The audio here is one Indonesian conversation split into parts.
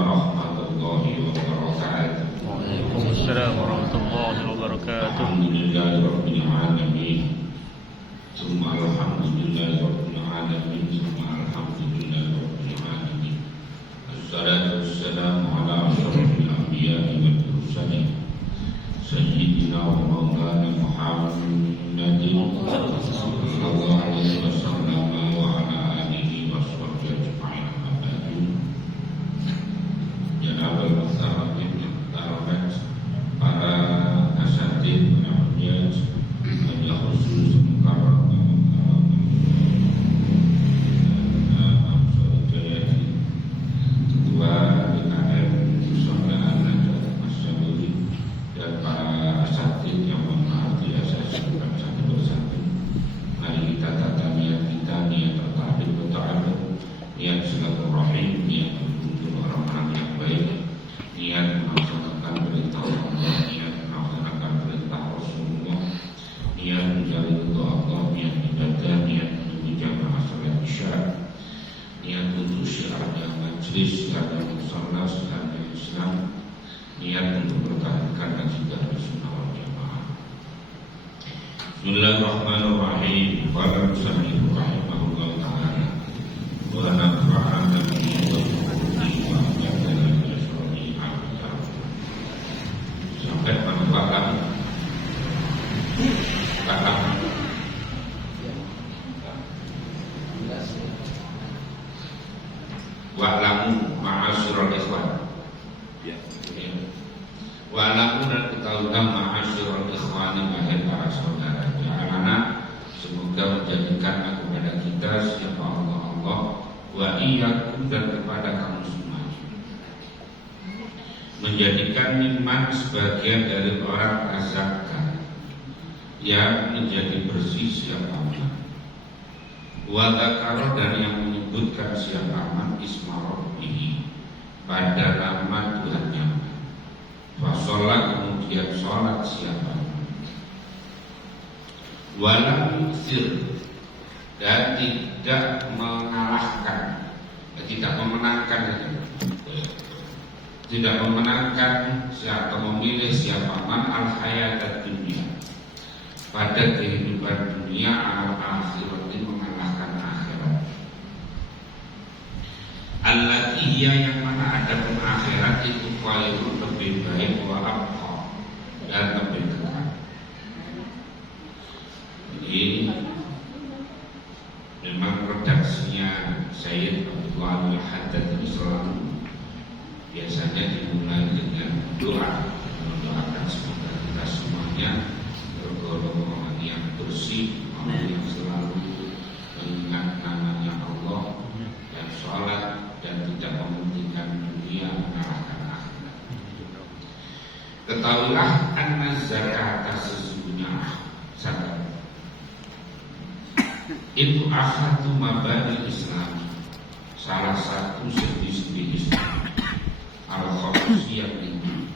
warahmatullahi wabarakatuh. Waalaikumsalam warahmatullahi wabarakatuh. Alhamdulillahirabbil alamin. Tsumma alhamdulillahirabbil alamin. Tsumma alhamdulillahirabbil alamin. Assalatu wassalamu ala asyrafil anbiya'i wal mursalin. Sayyidina wa maulana Muhammadin sallallahu alaihi wasallam wa ala alihi wa sahbihi ajma'in. Janabal Mustahamin Tarobat para asatid penampilan hanya khusus mukarram ketua BKM Persaudaraan Nahdlatul Masyarakat dan para asatid yang menghormati asasi satu persatu. Mari kita tata niat kita, niat tertarik bertaat, niat silaturahim, niat berkunjung orang-orang yang baik, niat melaksanakan perintah Allah, niat melaksanakan perintah Rasulullah, niat mencari ridha Allah, niat ibadah, niat menuju jamaah salat isya, niat untuk syiarnya majlis, syiarnya musalla, syiarnya Islam, niat untuk mempertahankan akidah sunnah wal jamaah. Bismillahirrahmanirrahim. Qala musannif rahimahullah ta'ala wa nafa'ana bihi wa sampai manfaat wa'lamu ma'asyiral ikhwan. Wa'lamu dan ketahuilah ma'asyiral ikhwani, wahai para saudara. Ja'alana, semoga menjadikan kepada kita siapa Allah wa iyyakum dan kepada kamu semua, menjadikan iman sebagian dari orang azakah yang menjadi bersih siapa Allah, wa dzakara dan yang menyebutkan siapa man isma rabbih pada nama Tuhannya, wa sholat kemudian sholat siapa walam yusir dan tidak mengalahkan, tidak memenangkan, tidak memenangkan siapa memilih siapa man al hayat dunia pada kehidupan dunia al akhirat, mengalahkan akhirat. Allati yang mana ada pun akhirat itu khairun, lebih baik, wa abqa dan lebih kekal. Jadi memang redaksinya Sayyid Abdullah Al-Haddad itu selalu biasanya dimulai dengan doa, mendoakan semoga kita semuanya bergolongan yang bersih, yang selalu mengingat namanya Allah dan sholat dan tidak mementingkan dunia, mengalahkan akhirat. Ketahuilah anna zakat sesungguhnya zakat itu akhatu mabani Islam, salah satu sendi-sendi Islam al-khamsi yang lima.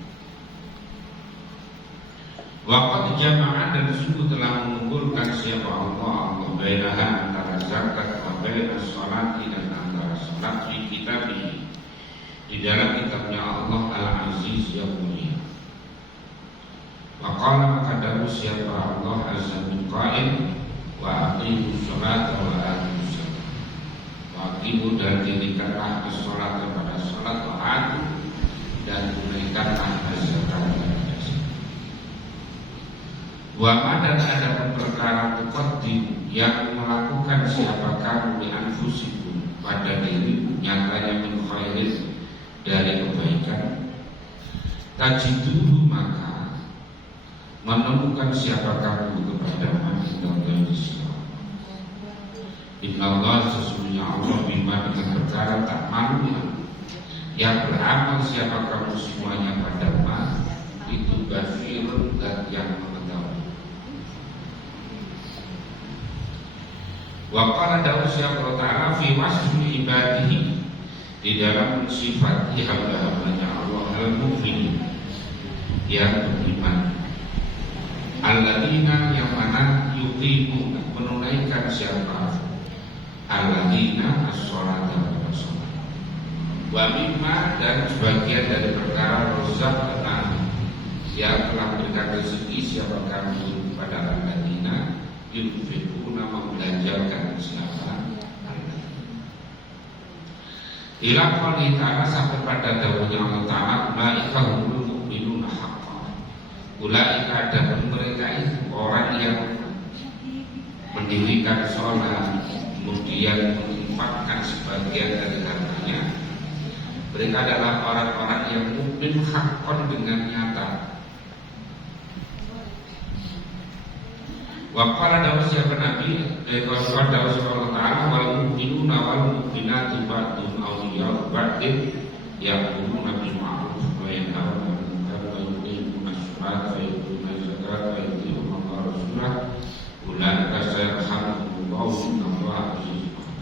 Waqad jama'a dan sungguh telah mengumpulkan siapa Allah bainaha antara zakat wa baina sholati dan antara sholat fi kitabih di dalam kitabnya Allah al-aziz yang mulia. Waqala maka dawu siapa Allah azza min qail wa aqimu sholata wa atu zakat. Wa aqimu dan dirikanlah as-sholat kepada sholat, wa atu dan tunaikanlah az-zakat kepada zakat. Wa dan ada perkara tuqaddim yang melakukan siapa kamu di anfusikum pada diri nyatanya min khairin dari kebaikan, tajiduhu maka menemukan siapa kamu kepada man Islam. Inna Allah sesungguhnya Allah bima dengan perkara tak malu yang beramal siapa kamu semuanya pada man itu basirun dan yang mengetahui. Wa qala dawu siapa ta'ala fi wasfi ibadihi di dalam sifat hamba-hambanya Allah al-mu'minin yang beriman, alladzina yang mana yuqimu menunaikan siapa alladzina as-sholata wa sholat Wa mimma, dan sebagian dari perkara rozaqna yang telah memberikan rezeki siapa kamu pada alladzina yunfiquna, membelanjakan siapa ila qouli ta'ala, sampai pada dawuhnya Allah Ta'ala, ulaika humul mu'minuna haqqan. Ulaika, adapun mereka itu orang yang mendirikan sholat kemudian menginfakkan sebagian dari hartanya, mereka adalah orang-orang yang mukmin haqqan, dengan nyata. Wa qala dawuh siapa Nabi, qala dawuh Allah Ta'ala, wal mu'minuna wal mu'minatu ba'dun awliya'u ba'din ya'muruna bil ma'ruf wa yanhauna 'anil munkar wa yuqimuna ash-sholata wa yu'tuna az-zakata wa yuti'una Allah wa rasulahu ulaika sayarhamuhumullahu innallaha 'azizun hakim.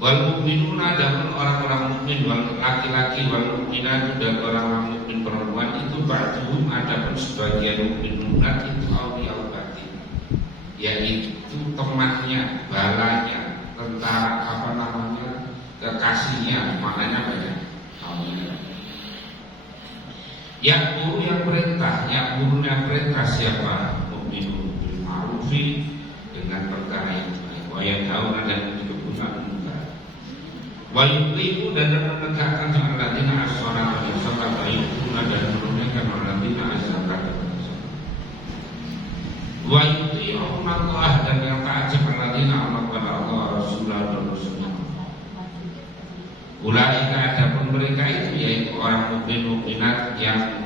Wal mu'minuna, dan orang-orang mukmin, wal laki-laki, wal mu'minatu, dan orang-orang mukmin perempuan itu ba'dhum, adapun sebagian mukminat itu awliya'u ba'din, yaitu temannya, balanya, tentara, kekasihnya, maknanya banyak. Ya'muru, yang perintah, ya'murunya perintah siapa? Mu'minun bil ma'rufi, dengan perkara yang baik, wa yanhauna, dan mencegah munkar, wa yuqimu, dan menegakkan alladzina as-sholata wa zakata, wa yu'tuna, dan menunaikan alladzina az-zakata wa zakata, wa yuti'una Allah, dan yang taat alladzina Allah kepada Allah Rasulullah dan Rasulnya. Ulaika, adapun mereka itu yaitu orang mukmin mukminat yang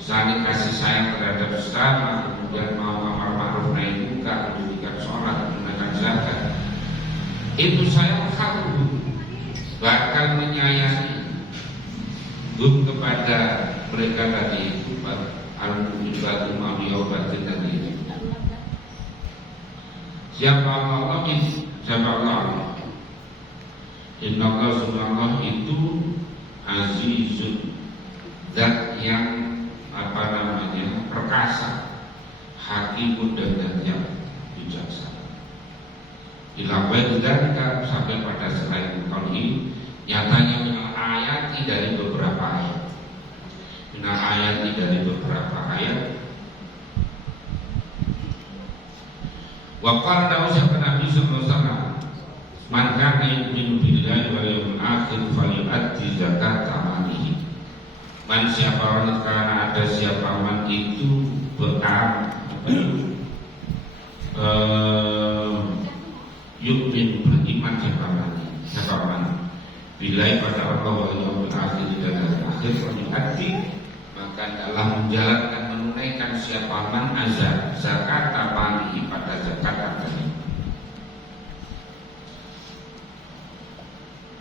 saling kasih sayang terhadap sesama, kemudian mau amar ma'ruf nahi munkar, mendirikan sholat, menunaikan zakat. Itu saya bakal menyayangi kepada mereka tadi itu, al-mu'minatu ma'liyau batin tadi itu. Siapa Allah ini? Siapa Allah? Inna Allah subhanahu itu azizun, zat yang perkasa, hakimun, dan zat yang bijaksana. Dilakukan dan sampai pada selain ini, nyatanya minal ayati, dari beberapa ayat, minal ayati, dari beberapa ayat. Wa qala dawuh Nabi sallallahu alaihi wasallam, man kana yu'minu billahi wal yawmil akhir falyu'addi zakata malihi. Man, siapa orang, karena ada siapa man itu yu'min, beriman siapa man billahi, pada Allah, wal yawmil akhir, dan hari akhir, falyu'addi, maka dalam menjalankan, menunaikan siapa man zakata malihi, pada zakat hartanya.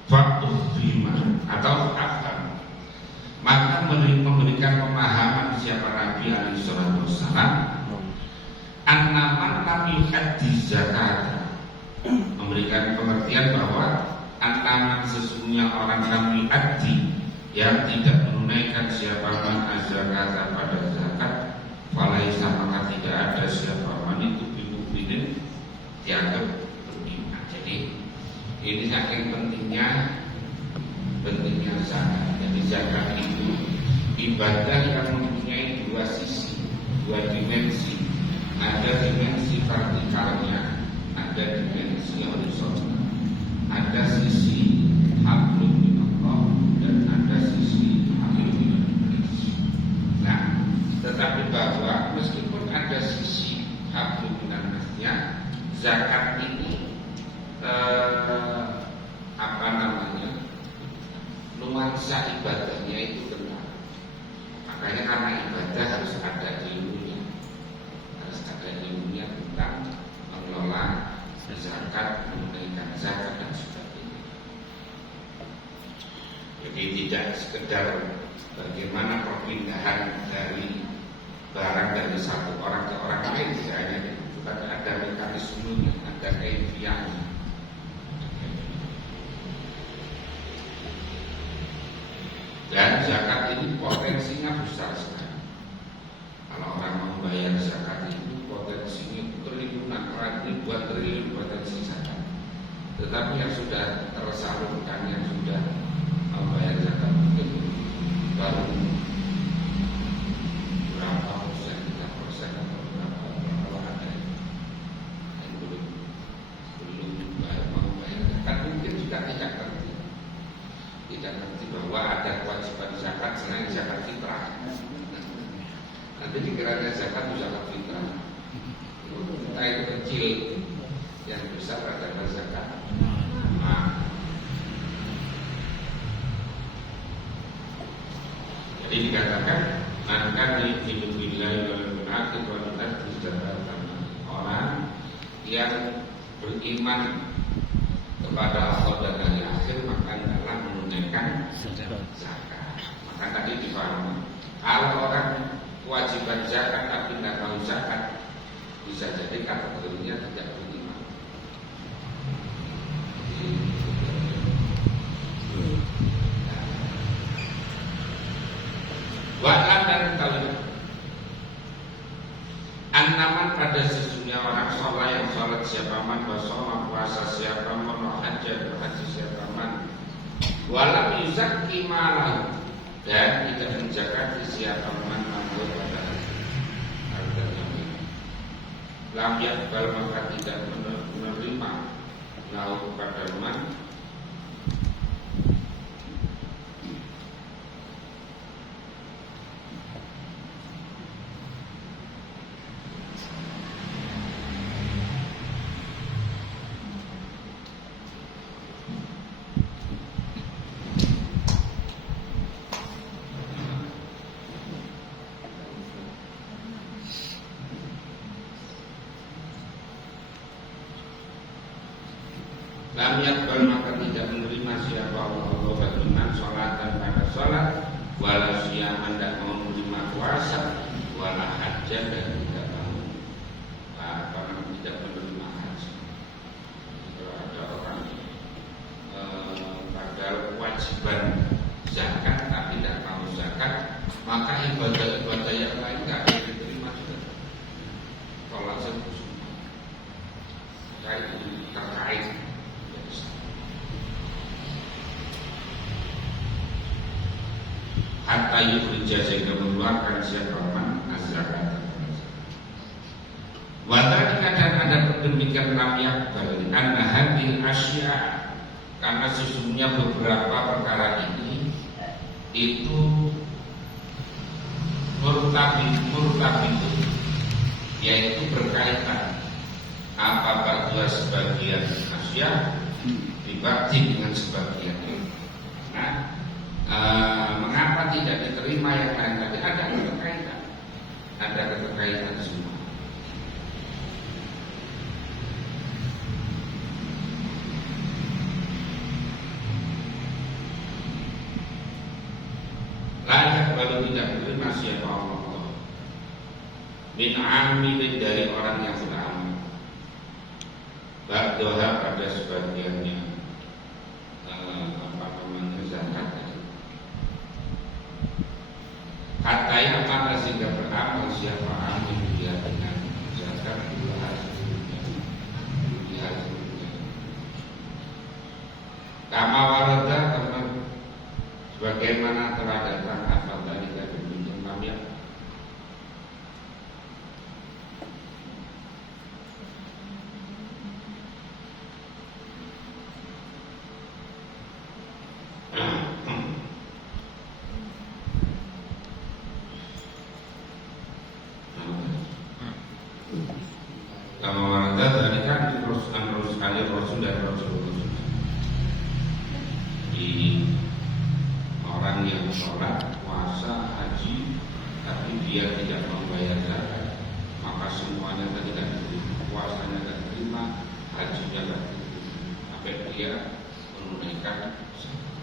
Fa'udzima, atau afan, maka memberikan pemahaman siapa Nabi alaihi salatu wassalam, annaman lam yu'addi zakat, memberikan pengertian bahwa annaman, sesungguhnya orang lam yu'addi, yang tidak menunaikan siapa man az-zakata, pada zakat, falaisa, maka tidak ada siapa man itu bimukminin, dianggap beriman. Jadi ini saking pentingnya zakat. Jadi zakat itu ibadah yang mempunyai dua sisi, dua dimensi. Ada dimensi vertikalnya, ada dimensi horizontal. Ada sisi hablum minallah, dan ada sisi hablum minannas. Nah, tetapi bahwa meskipun ada sisi hablum minannasnya, zakat ini nuansa ibadahnya itu benar. Makanya karena ibadah harus ada ilmunya, tentang mengelola zakat, menunaikan zakat, dan sebagainya. Jadi tidak sekedar bagaimana perpindahan dari barang dari satu orang ke orang lain, tidak hanya itu, tapi ada mekanismenya, ada kaifiahnya. Dan zakat ini potensinya besar sekali. Kalau orang mau bayar zakat itu potensinya triliunan, ribuan triliun potensi zakat. Tetapi yang sudah tersalurkan yang sudah membayar zakat mungkin baru berapa persen, 3% atau berapa kalau ada yang belum membayar zakat, mungkin juga tidak ngerti bahwa ada kewajiban zakat selain zakat fitrah. Nanti dikiranya zakat itu zakat fitrah. Kita itu kecil, yang besar adalah zakat. Jadi dikatakan akan hidup billahi wal akhir wal zakat, orang yang beriman kepada Allah dan hari akhir maka adalah menunaikan zakat. Maka tadi difahami kalau orang kewajiban zakat tapi tidak tahu zakat, bisa jadi kategorinya tidak beriman. Wa'lam dan ketahuilah annaman pada sesungguhnya orang sholat yang sholat siapa man, wasoma puasa siapa man, hajjah berhaji siapa man, walam yuzakki malam dan tidak menjaga siapa man mampu pada hartanya, lam yakbal maka tidak menerima lahu pada man lam yakbal maka tidak menerima siapa Allah dengan sholat dan pada sholat, wala siyaman tidak mau menerima puasa, wala hajjah dan tidak mau tidak menerima haji. Kalau ada orang padahal kewajiban zakat tapi tidak mau zakat, maka ibadah yang lain tidak akan diterima juga. Sholat terkait hatta yukhrija sehingga mengeluarkan siapa man az-zakat. Wa dzalika dan ada demikian lam yakbal anna hadhil asya, karena sesungguhnya beberapa perkara ini itu murtabit yaitu berkaitan apa dua sebagian asya dibagi dengan sebagian. Nah, mengapa tidak diterima yang lain tadi? Ada keterkaitan semua. Layak baru tidak menerima siapa Allah min amilin dari orang yang sudah amal, ba'doha pada sebagiannya zakat. Kata yang mana sehingga beramal siapa amin dia dengan zakat dua hasilnya. Kama warada teman sebagaimana telah datang apa tadi dari pinjam kami. Sholat, puasa, haji, tapi dia tidak membayar zakat, maka semuanya tidak diterima. Puasanya tidak diterima, hajinya tidak diterima, sampai dia menunaikan zakat.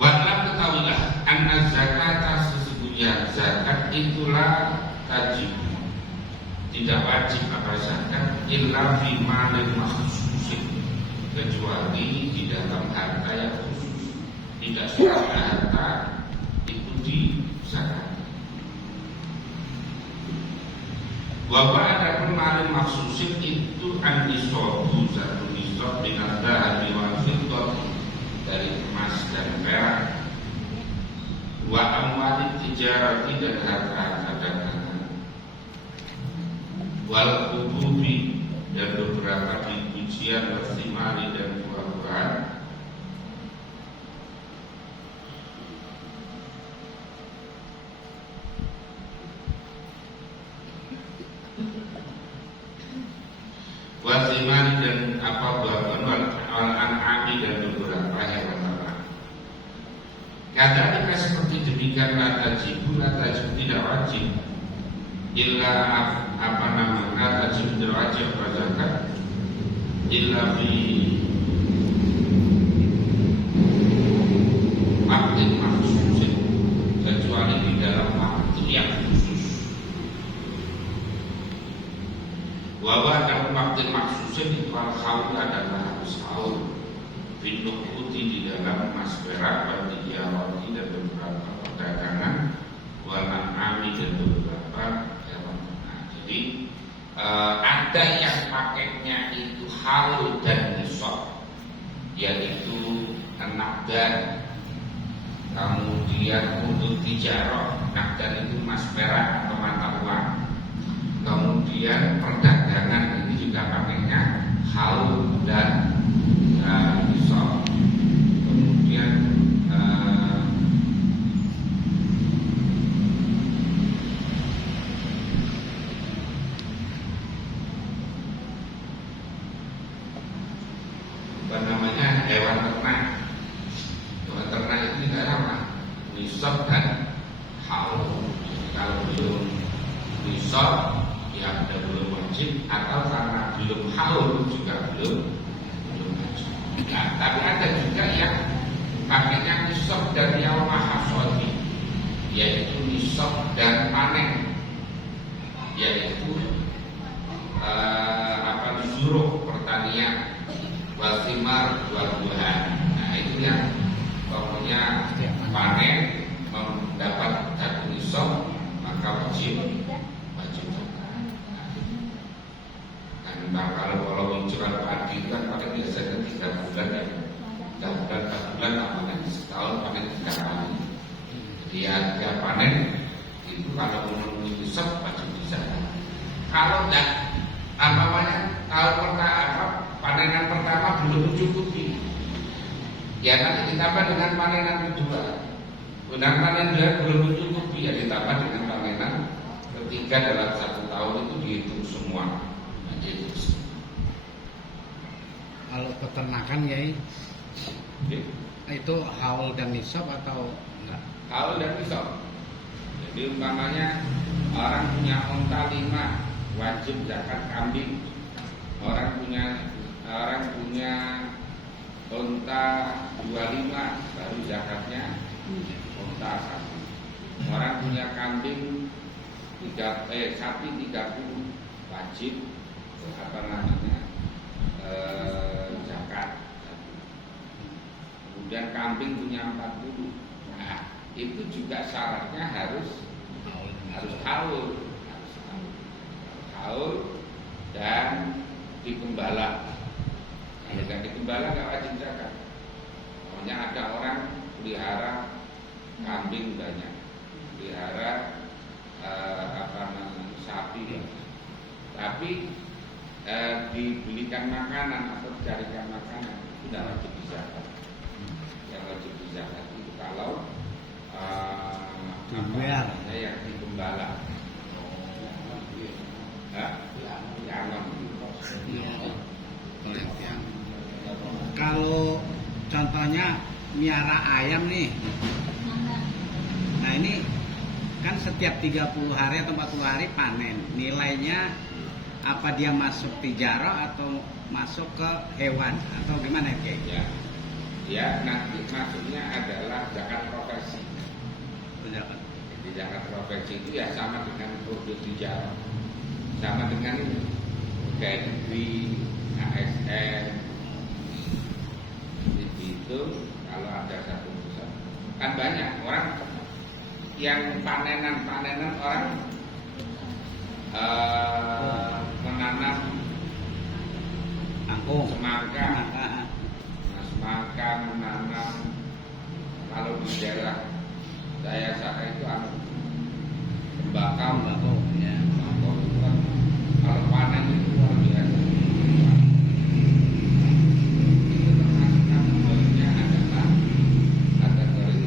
Wa'lam ketahuilah, anna zakata sesungguhnya zakat itulah tajib, tidak wajib apa zakat, illa fi malin makhsusin, kecuali di dalam harta yang khusus. Tidak semua harta itu di zakat. Bahwa ada pemalin maksusin itu an-nisabu satu nisab minad dhahabi wal fiddah, dari emas dan perak, wa amwalit tijarati dan harta dagangan, wal qudubi dan beberapa biji-bijian, wasimari dan buah-buahan, wasimari dan apa buah-buahan, wal an'ami dan beberapa hewan ternak. Kata seperti demikian, la tajib tidak wajib, illa apa nama la tajib tidak wajib berzakat, illa bi waktu maksus, kecuali di dalam waktu yang khusus. Wawa dalam waktu maksus itu al-haul adalah harus haul bin nuqudi di dalam emas perak, wal tijarati dan beberapa perdagangan, wal an'ami dan beberapa hewan ternak. Jadi ada yang pakainya itu haul dan nisab, yaitu nakdan, kemudian untuk tijarah, nakdan itu emas perak atau mata uang, kemudian perdagangan ini juga pakainya haul dan nisab, kemudian apa namanya hewan ternak. Hewan ternak itu tidak sama, nisab dan haul. Kalau belum nisab ya belum wajib, atau karena belum haul juga belum wajib. Nah, tapi ada juga yang pakainya nisab dan yaum hasodi, yaitu nisab dan panen, yaitu suruh pertanian, wal thimar wal buah. Nah, itu yang pokoknya panen mendapat satu nisab maka wajib zakat. Nah, kalau incuran padi itu kan panen biasanya 3 bulan ya, 3 bulan 4 bulan, panen setahun panen 3 kali. Jadi ya panen itu kalau memenuhi nisab wajib zakat. Kalau enggak kalau panenan pertama belum mencukupi, ya nanti ditambah dengan panenan kedua. Dengan panen kedua belum mencukupi, ya ditambah dengan panenan ketiga dalam 1 tahun, itu dihitung semua. Nah, kalau peternakan ya itu haul dan nisab atau enggak? Haul dan nisab. Jadi umpamanya orang punya onta 5 wajib zakat kambing. Orang punya onta 25 baru zakatnya onta 1. Orang punya kambing sapi 30 wajib zakat. Kemudian kambing punya 40. Nah, itu juga syaratnya harus haul dan digembala. Kalau yang digembala nggak wajib zakat. Pokoknya ada orang pelihara kambing banyak, pelihara sapi banyak, tapi dibelikan makanan atau dicarikan makanan, itu tidak wajib zakat. Yang wajib zakat itu kalau yang digembala. Kalau contohnya miara ayam nih, nah ini kan setiap 30 hari atau 40 hari panen, nilainya apa dia masuk tijarah atau masuk ke hewan atau gimana ya? Ya nanti masuknya adalah zakat profesi. Jadi zakat profesi itu ya sama dengan produk tijarah, sama dengan pegawai negeri, ASN. Itu kalau ada satu perusahaan, kan banyak orang yang panenan orang menanam Oh, semangka. semangka. Nah, semangka menanam kalau di daerah saya sana itu tembakau. Tembakau, ya. Tembakau itu kan kalau panen itu luar biasa. Itu termasuk kategorinya adalah kategori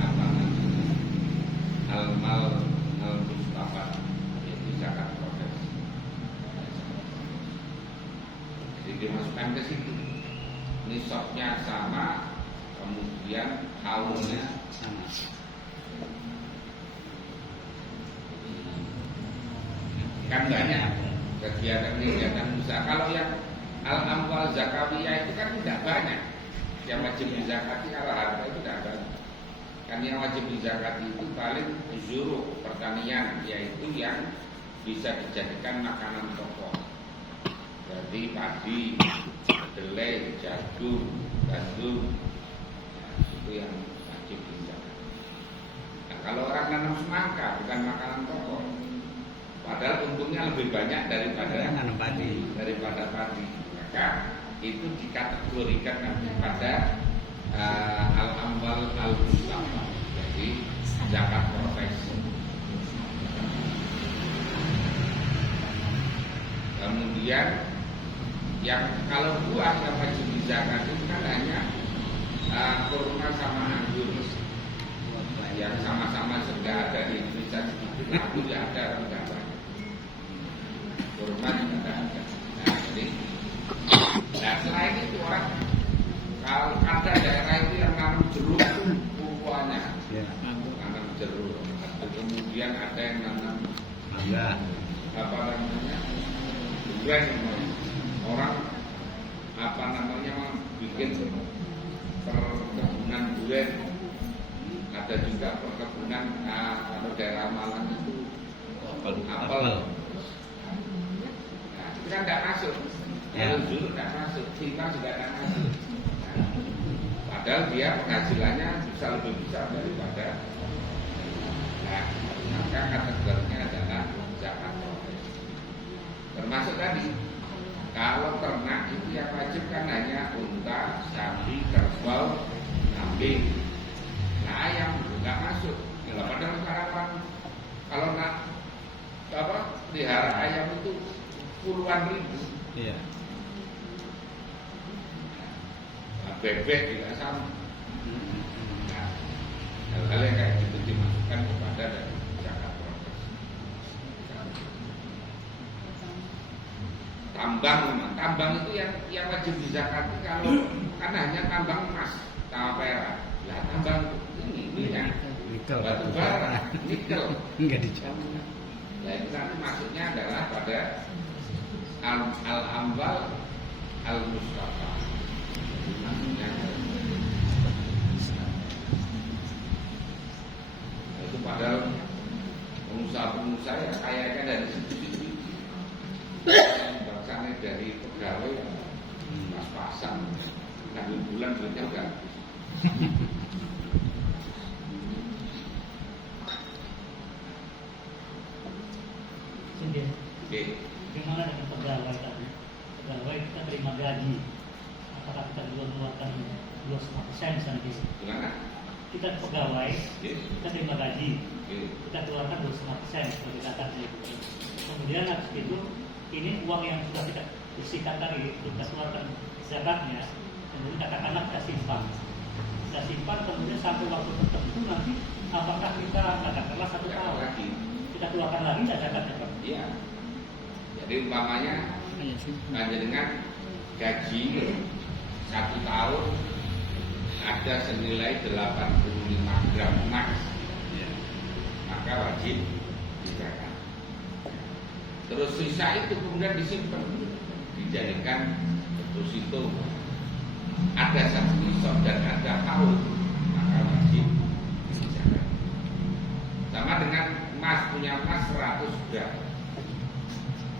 apa namanya al-mal al-mustafad, yaitu zakat proses. Jadi dimasukkan ke situ. Nisabnya sama, kemudian haulnya Sama. kan banyak kegiatan usaha. Kalau yang al-amwal zakawiyah itu kan tidak banyak. Yang wajib dizakati kalau harta itu tidak banyak. Kan yang wajib dizakati itu paling zuru pertanian, yaitu yang bisa dijadikan makanan pokok. Jadi padi, kedelai, jagung, gandum, itu yang wajib dizakati. Nah, kalau orang nanam semangka bukan makanan pokok, padahal untungnya lebih banyak daripada nanam padi. Maka itu dikategorikan nanti pada al-amwal al-mustafad, jadi zakat profesi. Kemudian yang kalau buah yang wajib dizakat itu kan hanya kurma sama anggur yang sama-sama sudah ada di Indonesia sedikit, anggur ya ada enggak banyak. Kurma juga ada. Nah, selain itu orang kalau ada daerah itu yang nanam jeruk itu buahnya, nanam jeruk. Atau kemudian ada yang nanam apa namanya, durian. Orang apa namanya bikin perkebunan durian. Ada juga perkebunan kalau daerah Malang itu apel. Nah, itu kan tidak masuk. Kalau dulu tidak masuk, timbang juga tidak masuk. Nah, padahal dia penghasilannya bisa lebih besar daripada. Nah, maka kategorinya adalah zakat profesi. Termasuk tadi, kalau ternak itu yang wajib kan hanya unta, sapi, kerbau, kambing. Nah, ayam nggak masuk. Nggak padahal sekarang kalau nak pelihara ayam itu puluhan ribu. Iya. Bebek juga sama. Nah, hal-hal yang kayak gitu dimasukkan kepada dari zakat profesi. Tambang itu yang wajib dizakati kalau kan hanya tambang emas sama perak. Lah tambang ini ya batu bara, nikel Enggak dijamin. Nah itu nanti maksudnya adalah pada al-amwal al-mustafad. Maksudnya itu padahal pengusaha-pengusaha ya kayaknya dari situ-situ bangsanya dari pegawai pas-pasan sambil bulan duitnya enggak. Bagaimana dengan pegawai tadi? Pegawai kita terima gaji, apakah kita juga mengeluarkan 2,5% misalnya gitu? Gimana? Kita pegawai, kita terima gaji, kita keluarkan 2,5% seperti kata gitu. Kemudian habis itu ini uang yang sudah kita bersihkan tadi, kita keluarkan zakatnya, kemudian katakanlah kita simpan, kemudian sampai waktu tertentu nanti apakah kita katakanlah 1 tahun lagi kita keluarkan lagi zakatnya Pak? Iya. Jadi umpamanya dengan gaji 1 tahun ada senilai 85 gram emas, maka wajib dizakat. Terus sisa itu kemudian disimpan, dijadikan deposito. Ada satu nisab dan ada haul, maka wajib dizakat. Sama dengan emas, punya emas 100 gram.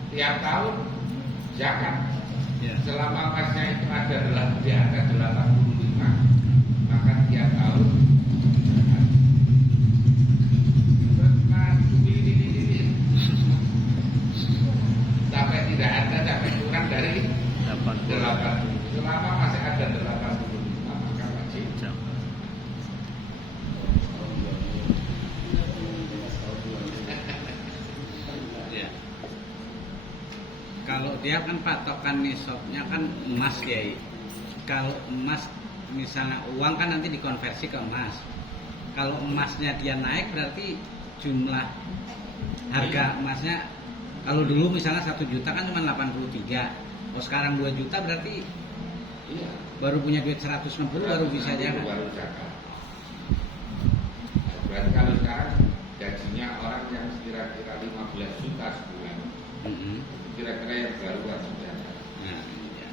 Tiap tahun zakat. Selama emasnya itu ada di angka 85, maka tiap tahun zakat. Terus emas ini sampai tidak ada, sampai kurang dari 8 dia kan patokan nisabnya kan emas ya. Kalau emas misalnya uang kan nanti dikonversi ke emas. Kalau emasnya dia naik berarti jumlah harga emasnya, kalau dulu misalnya 1 juta kan cuma 83. Kalau sekarang 2 juta berarti Iya. baru punya duit 160 baru bisa jalan. Baru zakat. Berarti kalau sekarang gajinya orang yang kira-kira 15 juta sebulan, kira-kira yang baru wajib zakat. Nah, iya.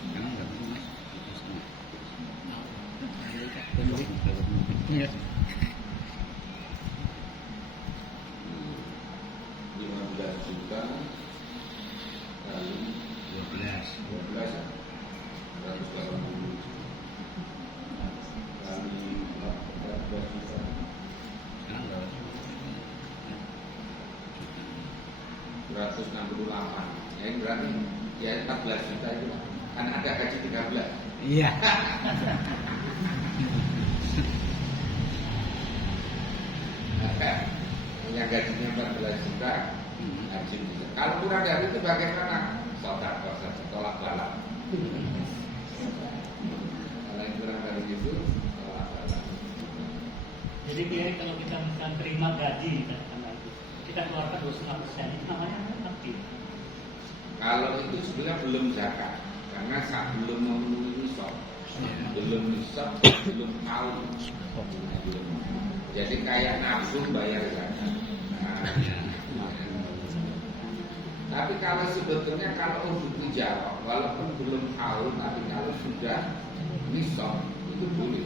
Sekarang nggak bisa, Mas. Iya. 15 juta kali 12. 12 ya. 180 kali 14 juta. Sekarang nggak. 168. Ya ini berarti ya 14 juta itu kan ada gaji 13. Iya. Yang gajinya 14 juta haji bisa. Kalau kurang dari itu bagaimana? Sodako saja, tolak balak. Kalau yang kurang dari itu tolak balak. Jadi Kiai kalau kita misalkan terima gaji karena itu kita keluarkan 25%, itu namanya aktif. Kalau itu sebenarnya belum zakat, karena saat belum memenuhi nisab, belum nisab, belum tahu. Jadi kayak nabung bayar zakat. Tapi kalau sebetulnya kalau untuk tijarah, walaupun belum tahu, tapi kalau sudah nisab itu boleh.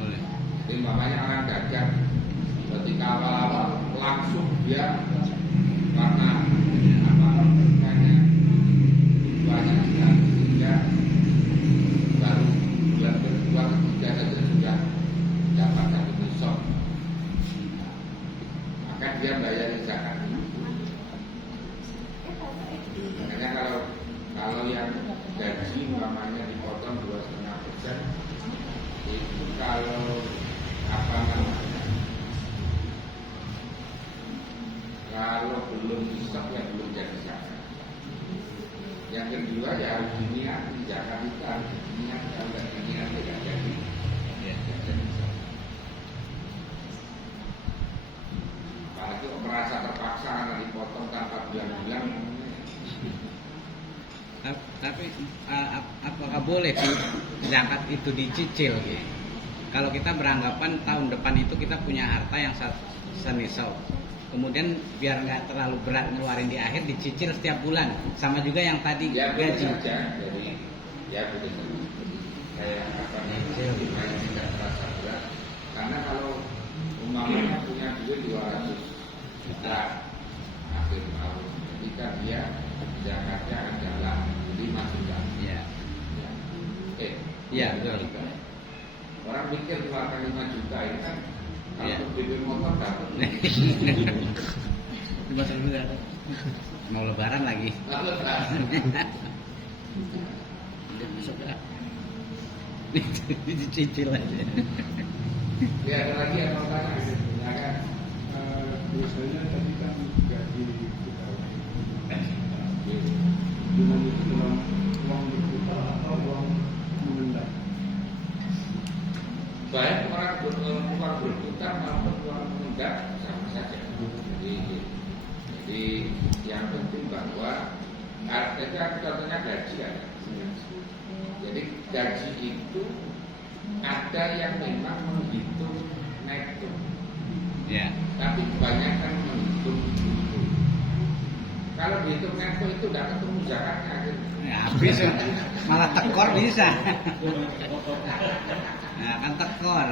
Boleh. Jadi mamanya orang dagang, ketika awal-awal langsung dia karena makanya tujuannya sehingga baru bulan kedua ketiga saja sudah dapat satu nisab, maka dia bayar zakat. Makanya kalau yang gaji mamanya dipotong 2,5%, itu kalau apa namanya, kalau belum nisab ya belum jadi zakat. Yang kedua ya harus diniati, zakat itu harus diniati, kalau tidak diniati tidak jadi. Tidak jadi zakat. Apalagi merasa terpaksa karena dipotong tanpa bilang-bilang. Tapi apakah boleh zakat itu dicicil? Gitu? Kalau kita beranggapan tahun depan itu kita punya harta yang senisab, kemudian biar nggak terlalu berat ngeluarin di akhir, dicicil setiap bulan, sama juga yang tadi Ya gaji. saja, jadi ya betul saja. Kayak apa namanya tidak terasa berat, karena kalau umpamanya punya duit 200 juta akhir tahun, ketika dia zakatnya adalah 5 juta. Ya. Ya, betul. Orang mikir keluarkan 5 juta ini kan Ya. kalau BB motor dapat. Mau lebaran lagi. Lalu Dicicil aja. ya ada lagi yang mau tanya, silakan. Biasanya tadi kan gaji kita dengan itu dalam uang berputar atau uang mengendap. Baik orang uang berputar maupun uang mengendap sama saja. Jadi yang penting bahwa ada contohnya gaji ada. Jadi gaji itu ada yang memang menghitung neto, Ya. tapi kebanyakan menghitung bruto. Kalau dihitung neto itu tidak ketemu zakatnya akhirnya. Ya, habis malah tekor bisa. Nah, kan tekor.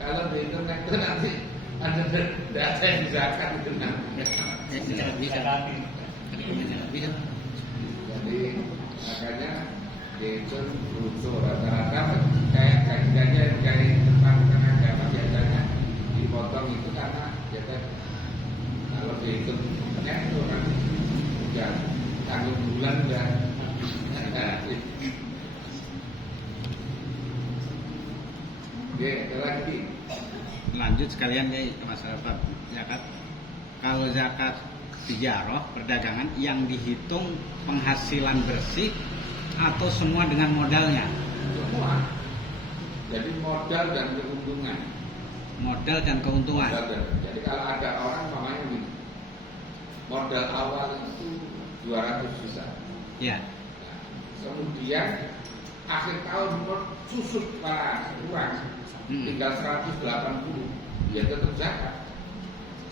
Kalau dihitung neto nanti ada data yang zakat itu nanti. Bisa. Jadi makanya dihitung bruto rata-rata kayak gajinya dari depan karena agama biasanya dipotong itu karena biasa kalau dihitung neto kan udah tanggung bulan udah. Oke, ada lagi. Lanjut. lanjut sekalian ya masalah zakat. Kalau zakat tijarah perdagangan yang dihitung penghasilan bersih atau semua dengan modalnya? Semua. Jadi modal dan keuntungan. Modal dan keuntungan. Jadi kalau ada orang namanya gini, modal awal itu 200 juta. Ya. Nah, kemudian akhir tahun susut kurang, tinggal 180, ya tetap zakat.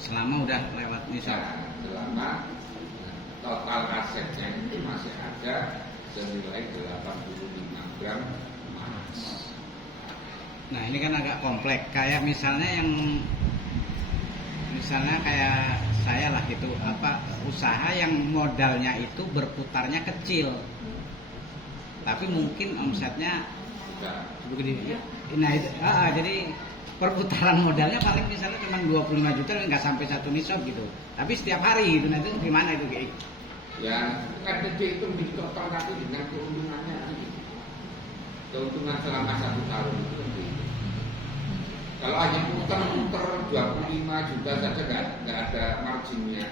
Selama udah lewat nisab. Nah, selama total asetnya itu masih ada senilai 85 gram emas. Nah ini kan agak kompleks. Kayak misalnya kayak saya lah gitu, usaha yang modalnya itu berputarnya kecil, tapi mungkin omsetnya begini. Nah itu, jadi perputaran modalnya paling misalnya cuma 25 juta, nggak sampai 1 nisab gitu. Tapi setiap hari gitu, nah itu gimana itu kayak? Ya kan itu ditotal nanti dengan keuntungannya. Keuntungan selama 1 tahun itu. Kalau hanya muter-muter 25 juta saja nggak ada marginnya,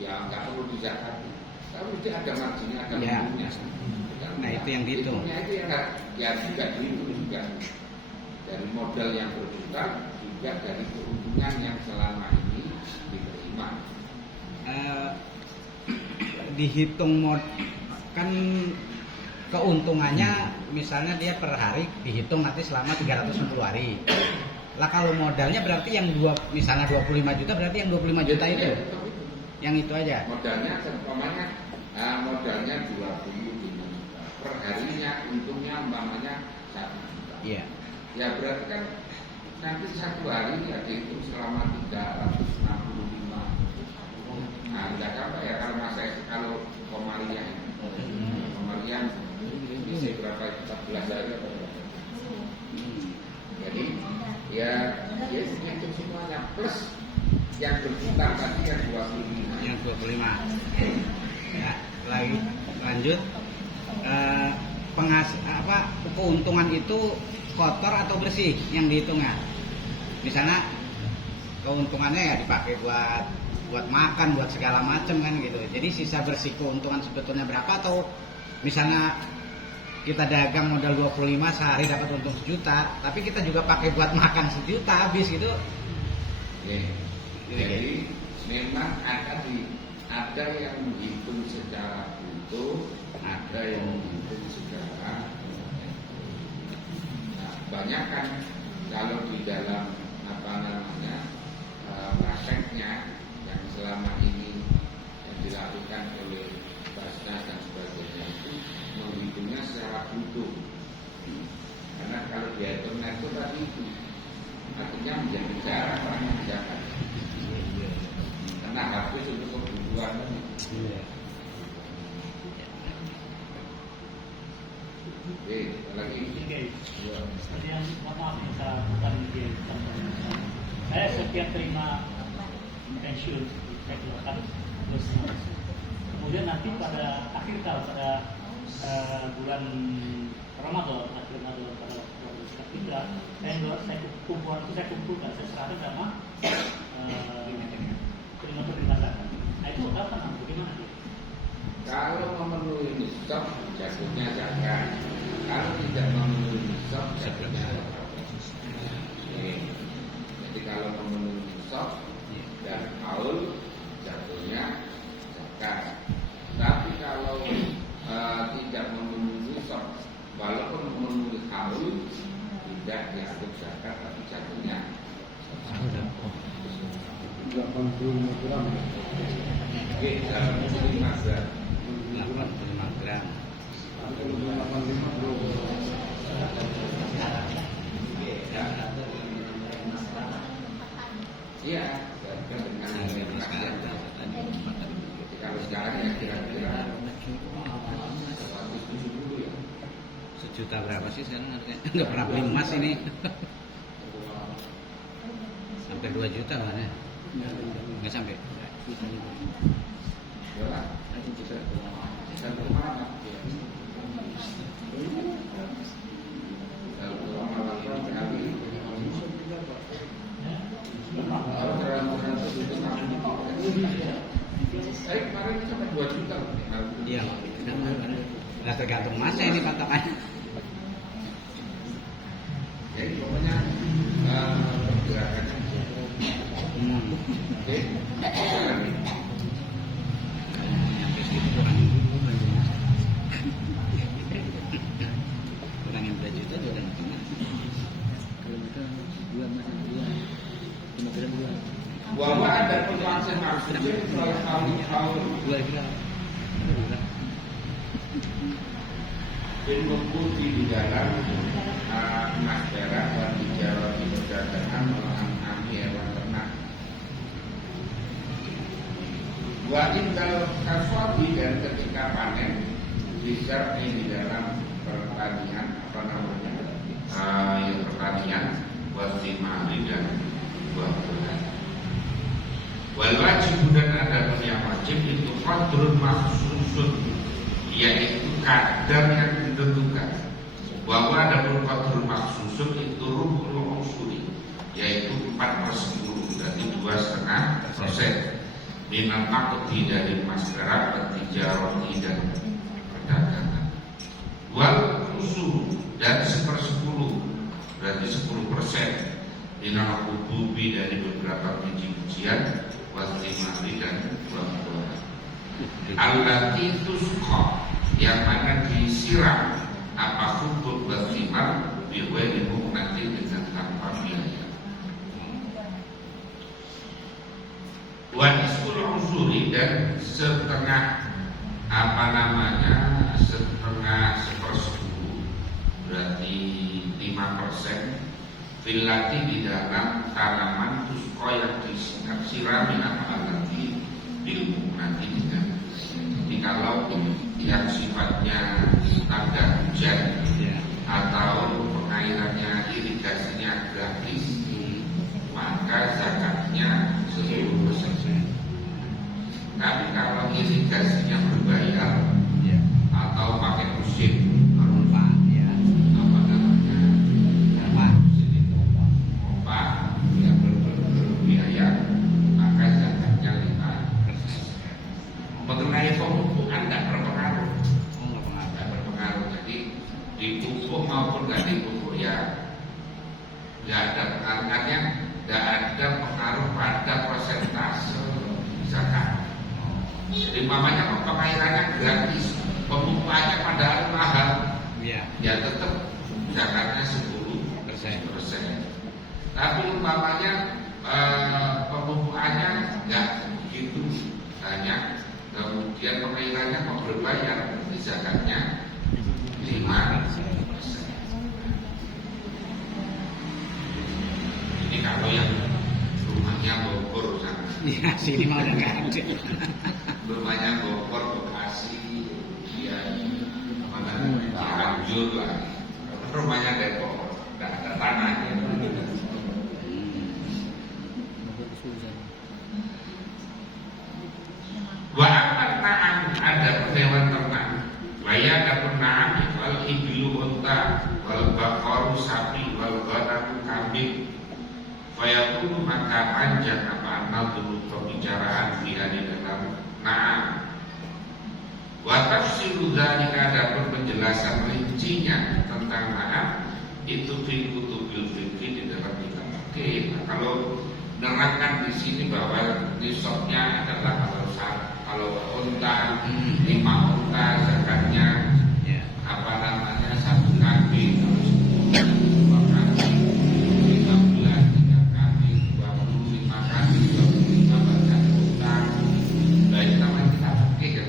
ya nggak perlu dizakati. Tapi mesti ada marginnya, ada untungnya. Nah itu yang dihitung. Hitungnya itu yang juga dihitung juga. Dari modal yang berputar, juga dari keuntungan yang selama ini diterima. Dihitung kan keuntungannya, misalnya dia per hari dihitung nanti selama 360 hari. Lah kalau modalnya berarti yang misalnya 25 juta, berarti yang 25 juta itu. Yang itu aja. Modalnya umpamanya modalnya 25 juta. Per harinya untungnya umpamanya 1 juta. Iya. Ya berarti kan nanti 1 hari ya dihitung selama 365. Nah, enggak apa ya kalau komariah isi berapa 14 hari atau berapa. Jadi ya segitu semuanya plus yang berputar tadi yang 25. Yang 25. Ya, lagi lanjut. Keuntungan itu kotor atau bersih yang dihitungnya? Misalnya keuntungannya ya dipakai buat makan, buat segala macam kan gitu. Jadi sisa bersih keuntungan sebetulnya berapa, atau misalnya kita dagang modal 25 sehari dapat untung 1 juta, tapi kita juga pakai buat makan 1 juta habis gitu. Jadi memang ada yang menghitung secara utuh, ada yang menghitung secara banyak kan kalau di dalam prakteknya yang selama ini yang dilakukan oleh Basnas dan sebagainya itu menghitungnya secara utuh. Karena kalau dihitung neto tadi itu artinya menjadi jarak orang yang zakat. Karena habis untuk kebutuhan. Lagi. Seperti yang maaf kita bukan di saya setiap terima pensiun saya keluarkan terus kemudian nanti pada akhir tahun pada bulan Ramadan akhir Ramadan pada waktu ketiga saya kumpulkan saya serahkan sama terima zakat. Nah itu kapan bagaimana dia? Kalau memenuhi nisab jatuhnya zakat. Kalau tidak memenuhi nisab jatuhnya zakat. Jadi kalau memenuhi nisab dan haul jatuhnya zakat. Tapi kalau tidak memenuhi nisab, walaupun memenuhi haul tidak dianggap zakat, tapi jatuhnya 85 gram. Oke, 85 gram. 85 gram. 85 bro. Iya, dengan kalau sekarang ya kira-kira 170 ya. 1 juta berapa sih sekarang harganya? Nggak pernah beli emas ini. Sampai 2 juta kan ya? Nggak sampai. Berapa? 1 juta. 1,8. Kalau terlalu 100 itu makin dikit. Saya kemarin sampai 2 juta. Iya. Nah, tergantung masnya ini patokannya. Jadi pokoknya pergerakannya oke. Sampai segitu kurang kurangin 2 juta juga nggak kena. Kalau mereka dua masih dua, kemungkinan dua. Bahwa ada permasalahan maksudnya soal tahun-tahun Dua kira. ilmu putih di dalam emas perak dan hijau di perdagangan mengalami hewan ternak. Wa indal kaswabi dan ketika panen bisa di dalam pertanian apa namanya pertanian wasimari dan buah-buahan. Wal wajib dan ada yang wajib itu qadrun makhsusun, yaitu kadar yang ditentukan. Bahwa ada qadrun makhsusun itu rubul usuri, yaitu 4/10, berarti 2,5% minal maqdi dari masyarakat bertijaroti dan perdagangan. Wal usur dan 1/10, berarti 10% minal hububi dari beberapa biji-bijian wasimari dan buah-buahan. Allati tusqa, yang mana disiram apa hubub wasimar biwai nanti dengan tanpa biaya. Wa nisful usuri dan setengah setengah 1/10, berarti 5%. Filati di dalam tanaman tusqa yang disirami apa lagi ilmu nanti dengan. Jadi kalau yang sifatnya tanda hujan atau pengairannya irigasinya gratis, maka zakatnya 10%. Tapi kalau irigasinya berbayar atau pakai musim Lupa ya. apa namanya Apa? musim itu pompa yang berbiaya, maka zakatnya 5%. Mengenai pemupukan tidak berpengaruh. Oh, nggak pengaruh. Tidak berpengaruh. Jadi dipupuk maupun nggak dipupuk ya nggak ada pengaruhnya, nggak ada pengaruh pada persentase zakat. Jadi mamanya pengairannya gratis, pemupukannya padahal mahal, Iya. ya tetap zakatnya 10%. Tapi umpamanya pemupukannya nggak begitu banyak, kemudian pengairannya mau berbayar, berarti zakatnya 5%. Ini kalau yang rumahnya Bogor sana, Iya, sini mah udah nggak ada. rumahnya Bogor, Bekasi, ya mana Cianjur lah, rumahnya Depok, nggak ada tanahnya. Wa amat na'am, ada hewan ternak. Waya ada na'am, wal ibilu unta, wal baqaru sapi, wal ghanamu kambing. Fayaqulu maka panjang apa dulu pembicaraan dia di dalam na'am. Wa tafsiru dzalika, ada penjelasan rincinya tentang na'am itu fi kutubil fikih di dalam kitab fikih. Nah, kalau nerangkan di sini bahwa nisabnya adalah kalau unta 5 unta zakatnya Ya. apa namanya 1 kambing, 2 kambing, 15 3 kambing, 25 kambing, 25 banyak unta. Nah ini namanya kita fikih kan.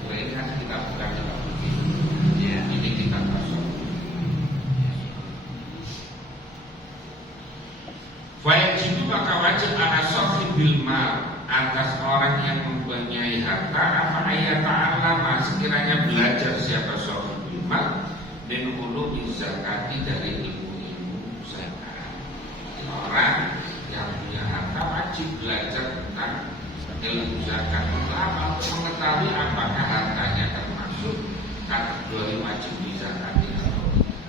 Kalau ini kan kita bukan kita fikih. Ya. Ini kita tasawuf. Wajib maka wajib ala sahibil mal, atas orang yang mempunyai harta apa ayat ta'allama, sekiranya belajar siapa sahibul mal dan ulumi zakati, dari ilmu-ilmu zakat. Orang yang punya harta wajib belajar tentang ilmu zakat. Apa? Untuk mengetahui apakah hartanya termasuk kategori wajib dizakati atau tidak.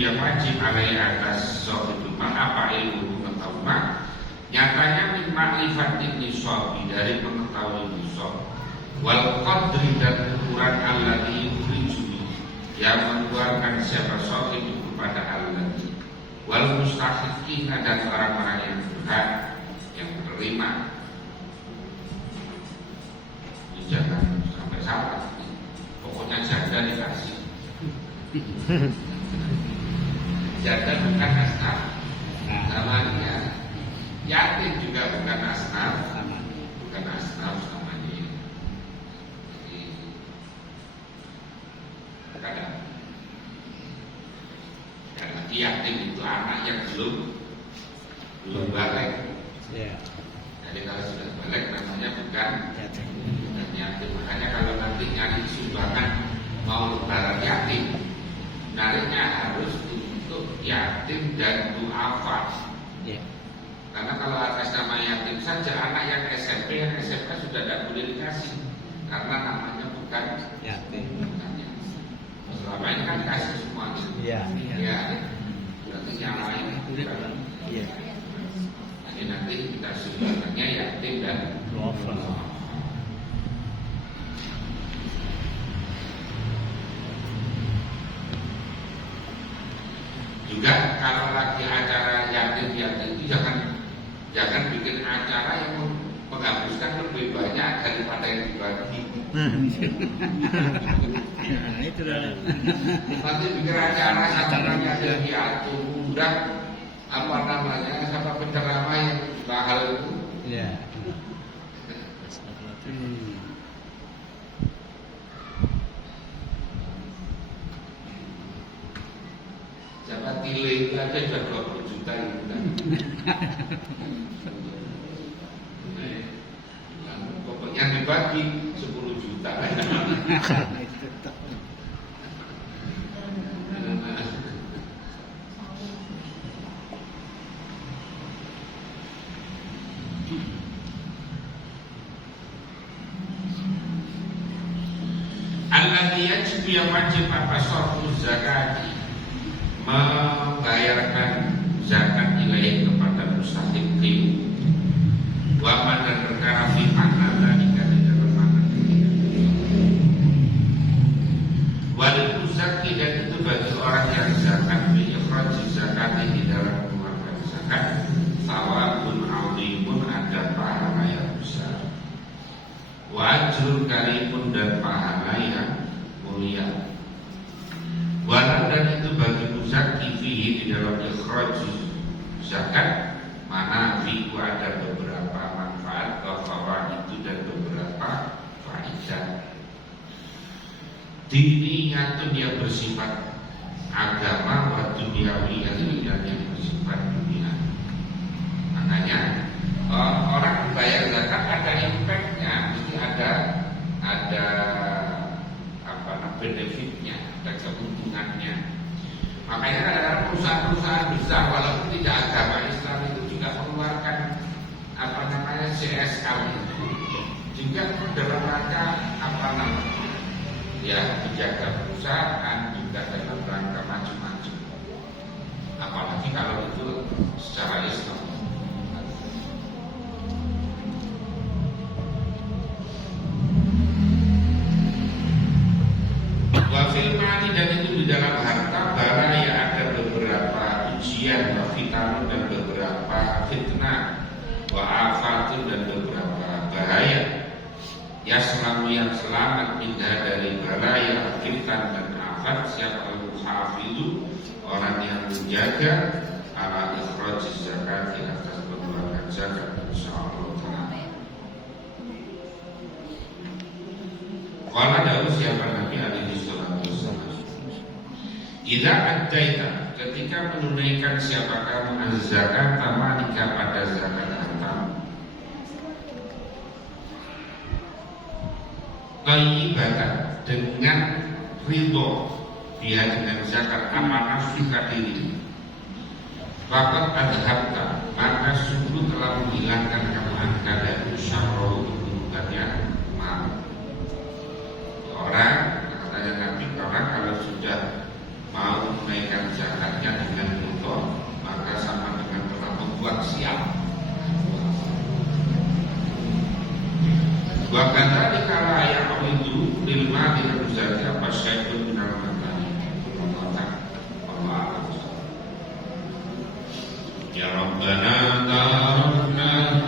yang wajib alai atas sohibul mal apa ilmu mengetahui mal. Nyatanya min ma'rifatin nisabi dari mengetahui nisab wal qadri dan ukuran alladhi yukhriju yang mengeluarkan siapa sohib kepada alladhi wal mustahiqina dan orang-orang yang berhak yang menerima. Ini jangan sampai salah, pokoknya janda dikasih. Janda bukan asnaf namanya, yatim juga bukan asnaf, bukan asnaf namanya. Jadi kadang yatim itu anak yang belum balik. Jadi kalau sudah balik namanya bukan yatim. Makanya kalau nanti nyari sumbangan mau lebaran yatim, nariknya harus untuk yatim dan du'afa. Karena kalau atas nama yatim saja, anak yang SMP, yang SMK sudah tidak boleh dikasih, karena namanya bukan yatim. Selama ini kan kasih semuanya. Ya. Berarti yang lain bukan. Jadi nanti kita sumbangannya yatim dan du'afa. Juga kalau lagi acara yatim itu jangan bikin acara yang menghapuskan lebih banyak daripada yang dibagi. Itu dah. Nanti bikin acara yatim piatu, undang apa namanya siapa penceramah yang mahal itu. Siapa tile itu aja sudah 20 juta itu kan. Pokoknya dibagi 10 juta. Alladhi yajib yang wajib apa sorfu zakati, membayarkan zakat ilaih kepada mustahiqin. Wa man dan perkara fi makna dalika di dalam makna wal muzakki, dan itu bagi orang yang zakat bi ikhraj zakat di dalam mengeluarkan zakat thawabun 'azimun, ada pahala yang besar, wa ajrun karimun, dan pahala yang mulia. Walau dan itu bagi muzaki fihi di dalam ikhraj zakat mana fiku ada beberapa manfaat bahwa itu dan beberapa faidah. Diniyatun yang bersifat agama wa duniawi dan yang bersifat dunia. Makanya orang bayar zakat ada impactnya, mesti ada benefitnya, ada keuntungannya. Makanya kadang-kadang perusahaan-perusahaan besar walaupun tidak agama Islam itu juga mengeluarkan CSR itu juga dalam rangka menjaga perusahaan, juga dalam rangka macam-macam. Apalagi kalau itu secara Islam. Wafil mali, dan itu di dalam harta baraya ada beberapa ujian, wafitanun, dan beberapa fitnah, wa'afatun, dan beberapa bahaya. Ya selalu yang selamat mindah dari bahaya, fitnah dan afat siapa al-muhafidu, orang yang menjaga ala ikhraj zakat, di atas mengeluarkan zakat, insyaallah ta'ala. Qala da'u siapa Nabi alaihi salatu wassalam, idza addaita, ketika menunaikan siapa kamu az-zakat malika pada zakat hartamu, thayyibatan, dengan ridho dia dengan zakat amanah suka diri, faqad adhabta, maka sungguh telah menghilangkan kamu angka dari syarrul keburukannya mal. Orang, katanya Nabi, orang kalau sudah mau menaikkan zakat Wa kadzalika la ya'udu lil mali al-zati apa syai'un minal matani. Allah. Ya Rabbana ta'arufna